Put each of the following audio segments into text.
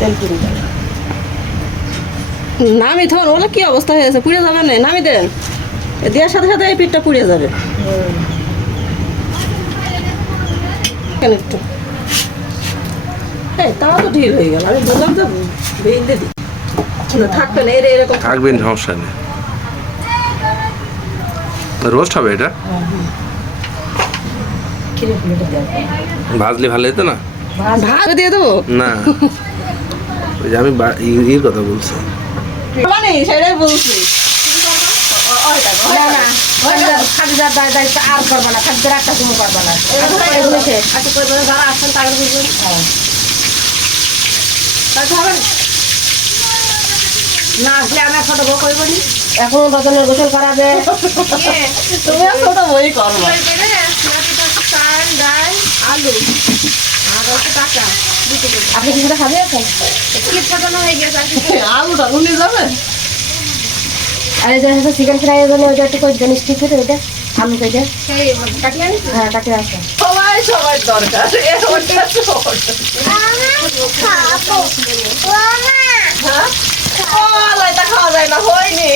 তেল পুড়ে যাবে। নামি ধর ওগুলো কি অবস্থা হয়েছে, পুড়ে যাবে না, নামি দেন, দেওয়ার সাথে সাথে এই পিঠটা পুড়ে যাবে। কেন একটু তাও তো ঢিল হয়ে গেল, আমি বললাম তো ভেঙে দিই থাকবে না, এরকম থাকবেন, সমস্যা নেই। রোস্ট হবে এটা, ভাজলে ভালো হতো না? ভাগ দিয়ে দেবো না, ওই যে আমি ইর কথা বলছি, সেটাই বলছি। আর করবো না, খাদ্য একটা তুমি করবো না, যারা আসছেন তাদের বুঝবেন না আসলে আমার ছোট বউ করবো নি, এখনো বছরের গোসল করাবে। তুমি ছোট বই করবো। আলু আর টাকা আপনি কিছুটা খাবে এখন হয়ে গেছে। আলুটা নুনি যাবে। আর এই যে চিকেন ফ্রাইয়ের জন্য ওইটা একটু করে দেন, স্টিক করে ওইটা আলু কেটে কাটিয়ে আনি। হ্যাঁ কাটিয়ে আসো, সবাই সবাই দরকার। খাওয়া যায় না, হয়নি।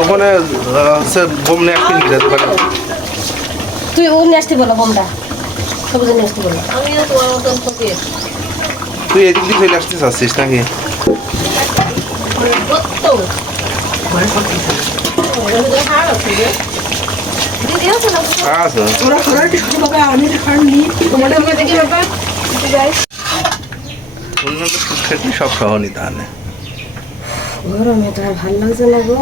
ওখানে হচ্ছে বোম নিয়ে একদিন যেতে পারে। তুই ও নিয়ে আসতে বলো, বোমটা সবুজ নিয়ে আসতে বলো। আমি না তোমার মতন তোকে তুই এদিক দিয়ে চলে আসতে চাচ্ছিস নাকি? আচ্ছা, সব সহনি তাহলে। গরমে তো আর ভালো লাগছে না গো।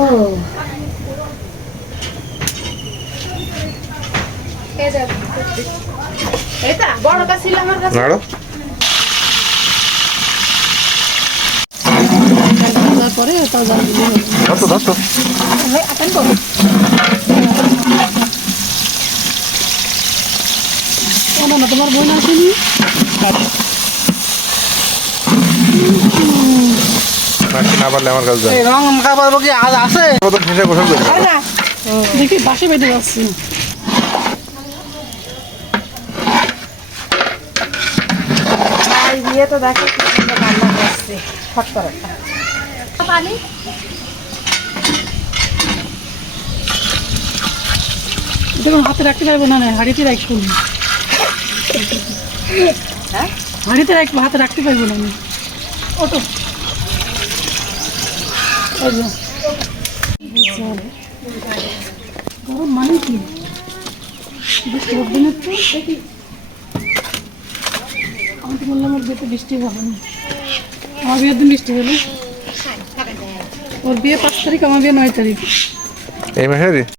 বড়টা ছিল আমার কাছে। নাড়ো। তারপরে ধরতো ধরতো। তোমার বোন আসেনি? না পারলে আমার কাছে যাও। রং কাপড় কি আজ আছে? প্রথম শেষে গোসল করে দেখি বাসে বেঁধে যাচ্ছি। দিয়ে তো দেখো রান্না করছে ফটকরটা পানি। দেখুন হাতে রাখতে পারবো না, হাঁড়িতে রাখবো না। হ্যাঁ হাঁড়িতে রাখবো, হাতে রাখতে পারবো না আমি। ওটো গরম মানে কি দিনের তো আমি তো বললাম ওর বিয়েতে বৃষ্টি হবে না। আমার বিয়ের দিন বৃষ্টি হলো, ওর বিয়ে 5 তারিখ, আমার বিয়ে 9 তারিখ। এই মাসে